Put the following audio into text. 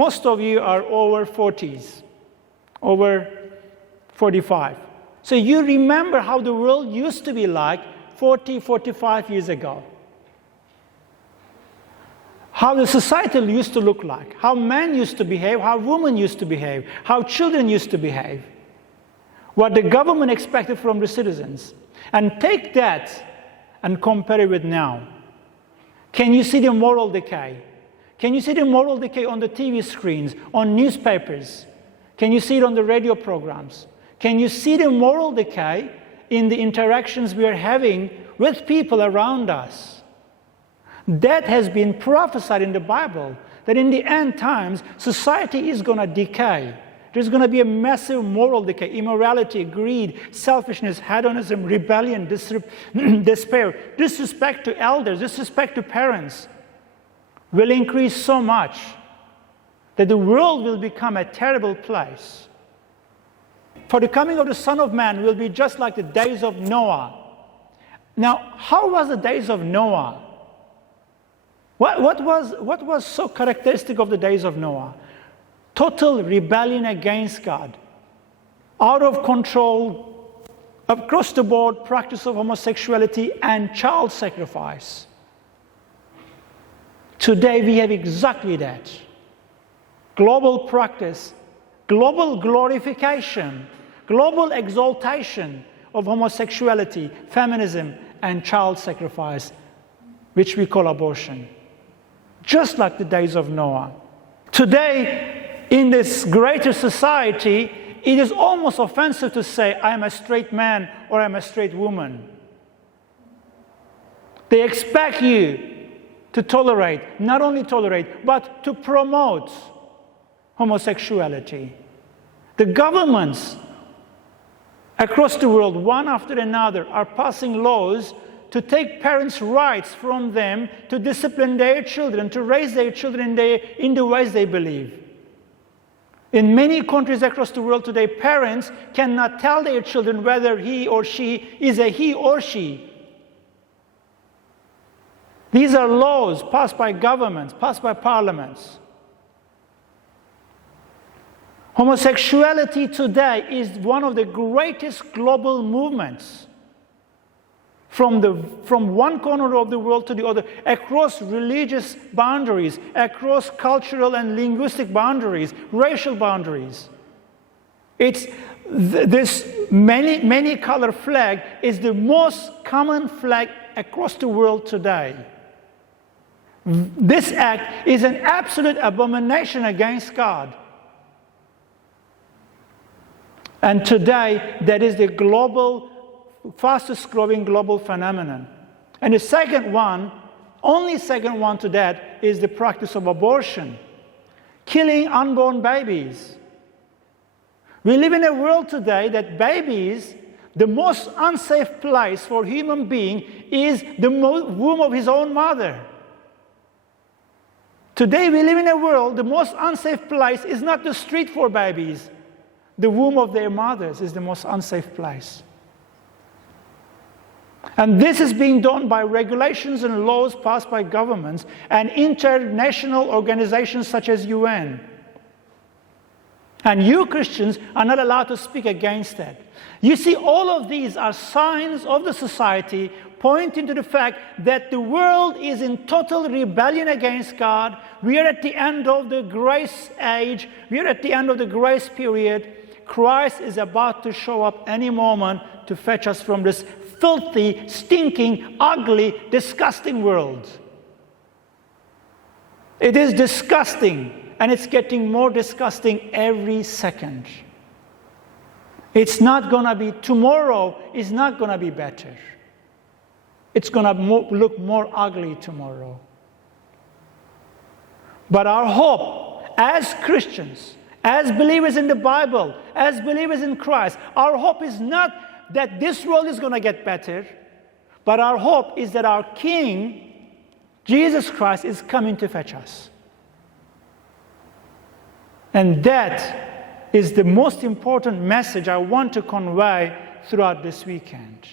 most of you are over 40s, over 45. So you remember how the world used to be like 40, 45 years ago. How the society used to look like, how men used to behave, how women used to behave, how children used to behave, what the government expected from the citizens. And take that and compare it with now. Can you see the moral decay? Can you see the moral decay on the TV screens, on newspapers? Can you see it on the radio programs? Can you see the moral decay in the interactions we are having with people around us? That has been prophesied in the Bible, that in the end times, society is going to decay. There's going to be a massive moral decay, immorality, greed, selfishness, hedonism, rebellion, despair, disrespect to elders, disrespect to parents will increase so much that the world will become a terrible place. For the coming of the Son of Man will be just like the days of Noah. Now, how was the days of Noah? What was so characteristic of the days of Noah? Total rebellion against God. Out of control, across the board practice of homosexuality and child sacrifice. Today we have exactly that. Global practice, global glorification, global exaltation of homosexuality, feminism, and child sacrifice, which we call abortion. Just like the days of Noah. Today, in this greater society, it is almost offensive to say, I am a straight man or I'm a straight woman. They expect you to tolerate, not only tolerate, but to promote homosexuality. The governments across the world, one after another, are passing laws to take parents' rights from them to discipline their children, to raise their children in the ways they believe. In many countries across the world today, parents cannot tell their children whether he or she is a he or she. These are laws passed by governments, passed by parliaments. Homosexuality today is one of the greatest global movements. From one corner of the world to the other, across religious boundaries, across cultural and linguistic boundaries, racial boundaries. This many-color flag is the most common flag across the world today. This act is an absolute abomination against God. And today, that is the fastest growing global phenomenon. And the second one, only second one to that, is the practice of abortion. Killing unborn babies. We live in a world today that babies, the most unsafe place for a human being is the womb of his own mother. Today we live in a world, the most unsafe place is not the street for babies. The womb of their mothers is the most unsafe place. And this is being done by regulations and laws passed by governments and international organizations such as UN. And you Christians are not allowed to speak against that. You see, all of these are signs of the society pointing to the fact that the world is in total rebellion against God. We are at the end of the grace age. We are at the end of the grace period. Christ is about to show up any moment to fetch us from this filthy, stinking, ugly, disgusting world. It is disgusting, and it's getting more disgusting every second. It's not going to be, tomorrow is not going to be better. It's going to look more ugly tomorrow. But our hope as Christians, as believers in the Bible, as believers in Christ, our hope is not that this world is going to get better, but our hope is that our King, Jesus Christ, is coming to fetch us. And that is the most important message I want to convey throughout this weekend.